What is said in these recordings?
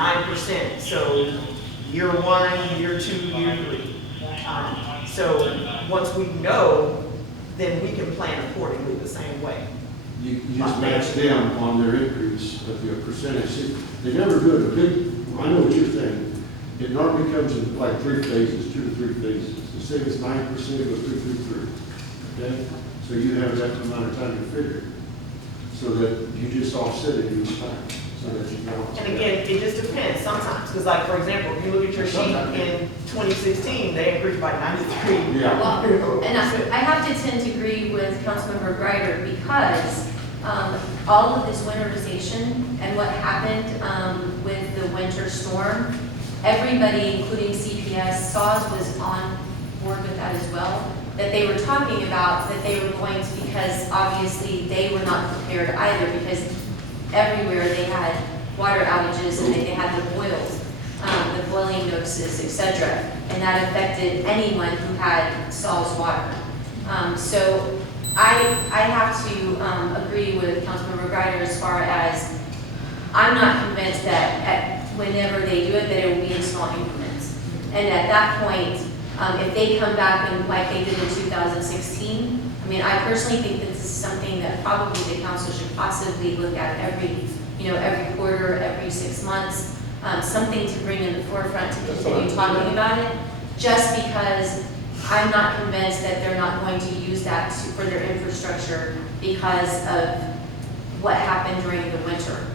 9%. So year one, year two, year three. So once we know, then we can plan accordingly the same way. You just match them on their increase of your percentage. See, they never do it a big, I know what you're saying. It normally comes in like 3 phases, 2 to 3 phases. So say it's 9%, it goes 3. Okay? So you have that amount of time to figure. So that you just offset it each time. So that you know. And again, it just depends sometimes. Because like, for example, if you look at your sheet in 2016, they increased by 93. Yeah. Well, and I have to tend to agree with Councilmember Greider because all of this winterization and what happened with the winter storm, everybody, including CPS, SAWS was on board with that as well, that they were talking about that they were going to, because obviously they were not prepared either, because everywhere they had water outages and they had the boils, the boiling notices, etc. And that affected anyone who had SAWS water. So I have to agree with Councilmember Greider as far as I'm not convinced that whenever they do it, that it will be in small increments. And at that point, if they come back and like they did in 2016, I mean, I personally think that this is something that probably the council should possibly look at every quarter, every 6 months, something to bring in the forefront to continue talking about it, just because I'm not convinced that they're not going to use that for their infrastructure because of what happened during the winter.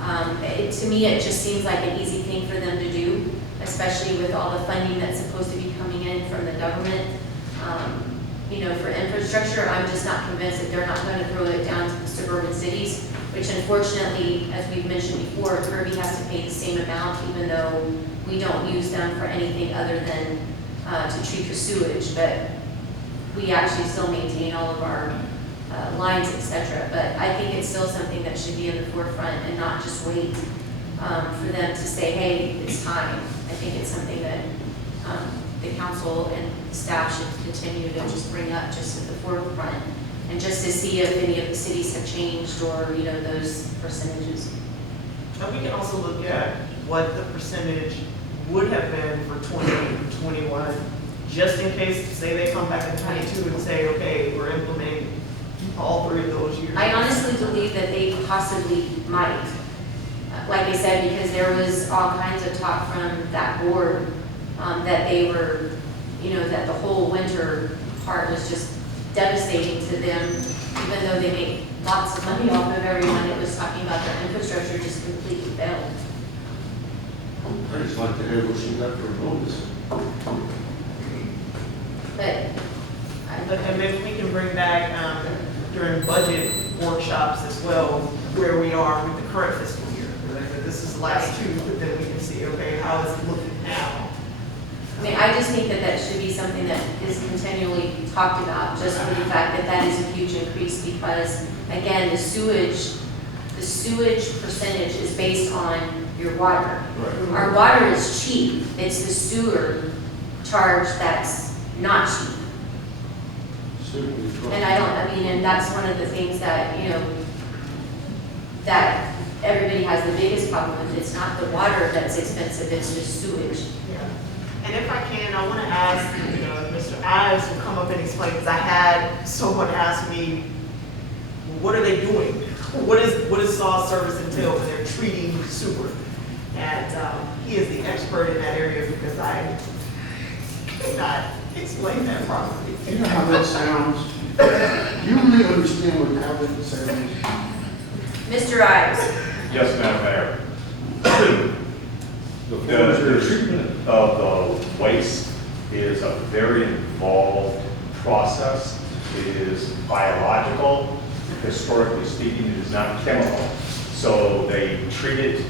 To me, it just seems like an easy thing for them to do, especially with all the funding that's supposed to be coming in from the government. For infrastructure, I'm just not convinced that they're not going to throw it down to the suburban cities, which unfortunately, as we've mentioned before, Kirby has to pay the same amount, even though we don't use them for anything other than to treat the sewage, but we actually still maintain all of our lines, etc. But I think it's still something that should be in the forefront and not just wait for them to say, hey, it's time. I think it's something that the council and staff should continue to just bring up just at the forefront, and just to see if any of the cities have changed or those percentages. And we can also look at what the percentage would have been for 20 and 21, just in case, say they come back in 22 and say, okay, we're implementing all 3 of those years. I honestly believe that they possibly might. Like I said, because there was all kinds of talk from that board that they were, that the whole winter part was just devastating to them, even though they make lots of money off of everyone. It was talking about their infrastructure just completely failed. I just like to have what she got for a bonus. And maybe we can bring back during budget workshops as well where we are with the current fiscal year. This is the last 2, but then we can see, okay, how is it looking now? I mean, I just think that that should be something that is continually talked about, just for the fact that that is a huge increase, because again, the sewage percentage is based on your water. Right. Our water is cheap. It's the sewer charge that's not cheap. And that's one of the things that, that everybody has the biggest problem with. It's not the water that's expensive, it's the sewage. Yeah. And if I can, I want to ask, Mr. Ives will come up and explain, because I had someone ask me, what are they doing? What does SAW service entail when they're treating sewer? And he is the expert in that area, because I cannot explain that properly. You know how that sounds? You really understand what how that sounds? Mr. Ives. Yes, Madam Mayor. The treatment of the waste is a very involved process. It is biological. Historically speaking, it is not chemical. So they treat it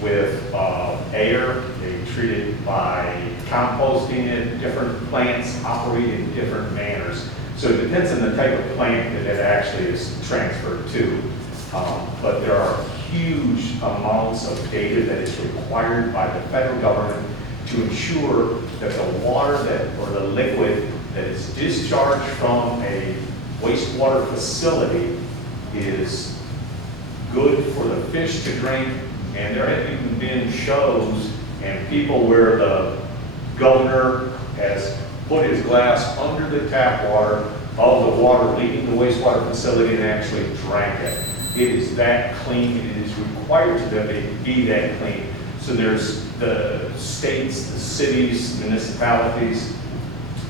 with air. They treat it by composting it. Different plants operate in different manners. So it depends on the type of plant that it actually is transferred to. But there are huge amounts of data that is required by the federal government to ensure that the water or the liquid that is discharged from a wastewater facility is good for the fish to drink, And there have even been shows and people where the governor has put his glass under the tap water of the water leaving the wastewater facility and actually drank it. It is that clean. It is required to that they be that clean. So there's the states, the cities, municipalities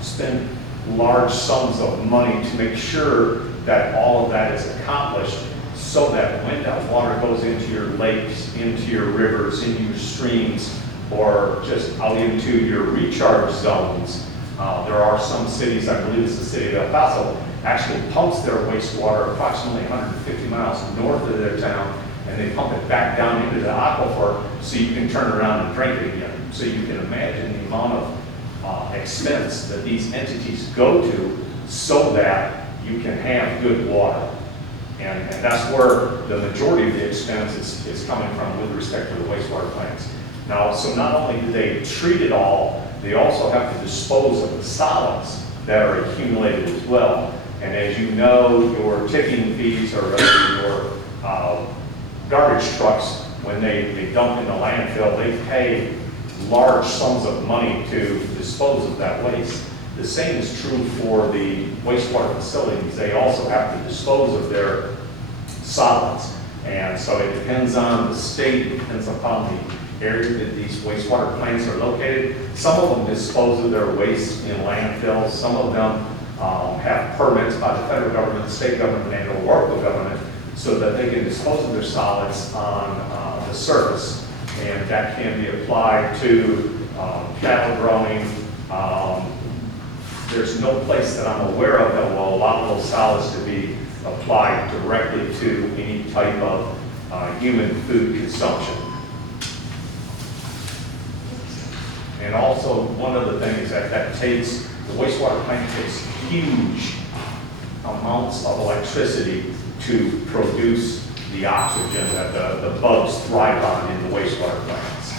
spend large sums of money to make sure that all of that is accomplished, so that when that water goes into your lakes, into your rivers, into your streams, or just out into your recharge zones. There are some cities, I believe it's the city of El Paso, actually pumps their wastewater approximately 150 miles north of their town, and they pump it back down into the aquifer so you can turn around and drink it again. So you can imagine the amount of expense that these entities go to so that you can have good water. And that's where the majority of the expense is coming from with respect to the wastewater plants. Now, so not only do they treat it all, they also have to dispose of the solids that are accumulated as well. And as you know, your tipping fees or your garbage trucks, when they dump in the landfill, they pay large sums of money to dispose of that waste. The same is true for the wastewater facilities. They also have to dispose of their solids. And so it depends on the state, it depends upon the area that these wastewater plants are located. Some of them dispose of their waste in landfills. Some of them have permits by the federal government, the state government, and the local government, so that they can dispose of their solids on the surface. And that can be applied to cattle growing. There's no place that I'm aware of that will allow those solids to be applied directly to any type of human food consumption. And also, one of the things that takes, the wastewater plant takes huge amounts of electricity to produce the oxygen that the bugs thrive on in the wastewater plants.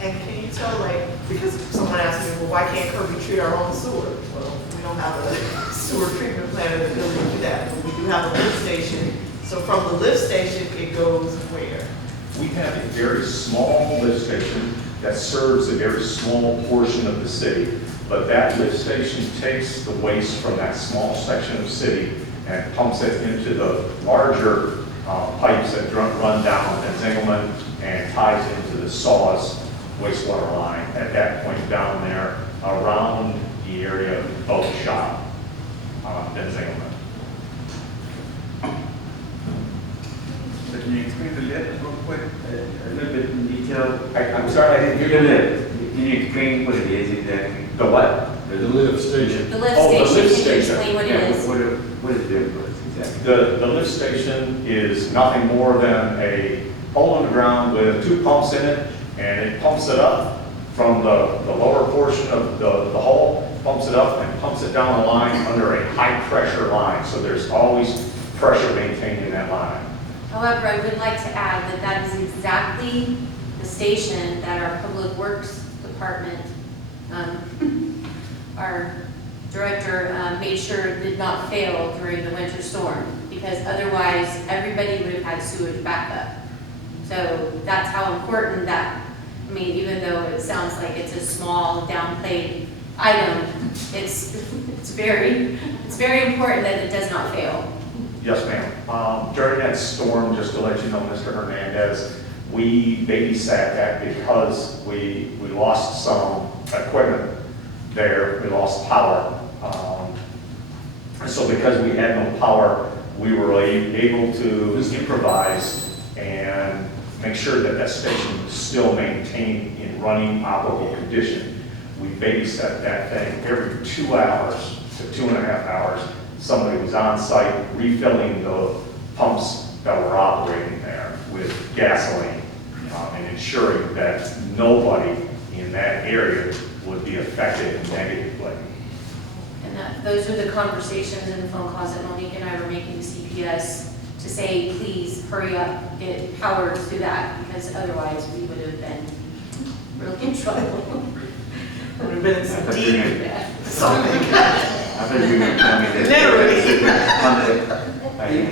And can you tell, like, because someone asked me, well, why can't Kirby treat our own sewer? Well, we don't have a sewer treatment plant or the ability to do that, but we do have a lift station. So from the lift station, it goes where? We have a very small lift station that serves a very small portion of the city, but that lift station takes the waste from that small section of city and pumps it into the larger pipes that run down at Zingelman and ties into the SAWS wastewater line at that point down there around the area of the boat shop at Zingelman. So can you explain the lift real quick, a little bit in detail? I'm sorry, I didn't hear The you. lift, can you explain what it is exactly? The what? The lift station. The lift Oh, the station, lift can you station. explain what it Yeah, is? what is the input exactly? The lift station is nothing more than a hole in the ground with 2 pumps in it, and it pumps it up from the lower portion of the hole, pumps it up and pumps it down the line under a high pressure line. So there's always pressure maintained in that line. However, I would like to add that that is exactly the station that our Public Works Department, our director made sure did not fail during the winter storm, because otherwise everybody would have had sewage backup. So that's how important that, I mean, even though it sounds like it's a small downplayed item, it's very important that it does not fail. Yes, ma'am. During that storm, just to let you know, Mr. Hernandez, we babysat that because we lost some equipment there. We lost power. So because we had no power, we were able to improvise and make sure that that station was still maintained in running operable condition. We babysat that thing every 2 hours to 2.5 hours. Somebody was on site refilling the pumps that were operating there with gasoline and ensuring that nobody in that area would be affected negatively. And those are the conversations in the phone calls that Monique and I were making to CPS to say, please hurry up, get power to that, because otherwise we would have been really in trouble. Would have been some deep, Yeah. something. I thought you were going to tell me that. Literally.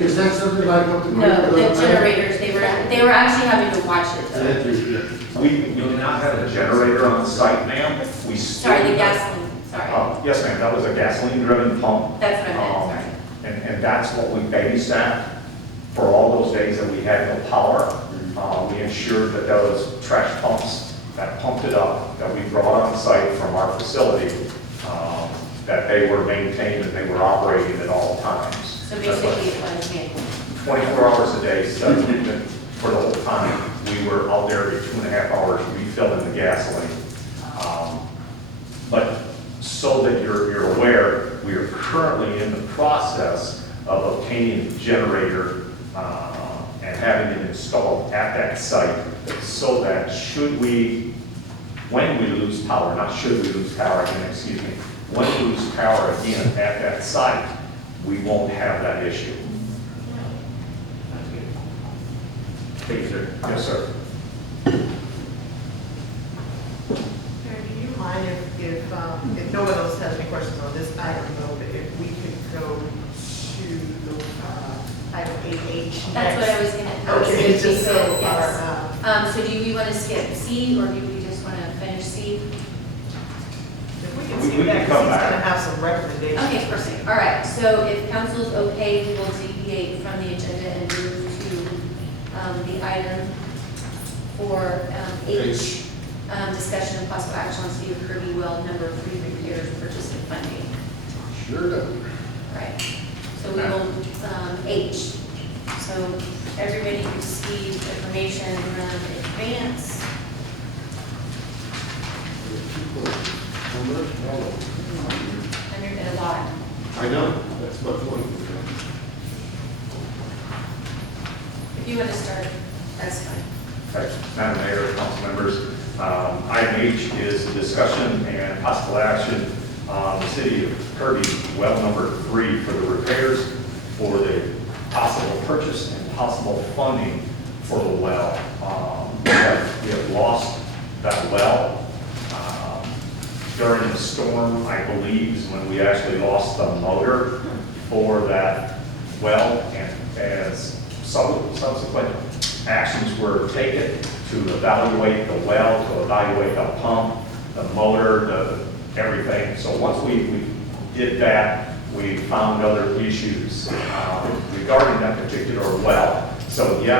Is that something like what the? No, the generators, they were they were actually having to watch it though. That is, yeah. We do not have a generator on site, ma'am. We still. Sorry, the gasoline, sorry. Yes, ma'am, that was a gasoline-driven pump. That's what I meant, Um, sorry. And that's what we babysat for all those days that we had no power. We ensured that those trash pumps that pumped it up, that we brought on site from our facility, that they were maintained and they were operating at all times. So basically it was manual. 24 hours a day, 7 for the whole time. We were out there every 2.5 hours refilling the gasoline. But so that you're aware, we are currently in the process of obtaining a generator and having it installed at that site so that when we lose power, not should we lose power again, excuse me, when we lose power again at that site, we won't have that issue. Thank you, sir. Yes, sir. Mayor, do you mind if no one else has any questions on this item, though, but if we could go to the item 8H next? That's what I was gonna. Okay, just so Yes. our, So do we want to skip C, or do we just want to finish C? if we can We see can that, come because he's back. gonna have some recommendations. Okay, perfect. All right, so if council's okay, we will deviate from the agenda and move to the item for H, discussion of possible action on City of Kirby well number 3 repairs purchase and funding. Sure does. All right, so we will, H. So everybody received information in advance. Hundred and a lot. I know, that's much fun. If you want to start, that's fine. Okay. Madam Mayor, council members, item H is discussion and possible action on the City of Kirby well number 3 for the repairs for the possible purchase and possible funding for the well. We have lost that well. During the storm, I believe, is when we actually lost the motor for that well, and as subsequent actions were taken to evaluate the well, to evaluate the pump, the motor, everything. So once we did that, we found other issues regarding that particular well. So yeah,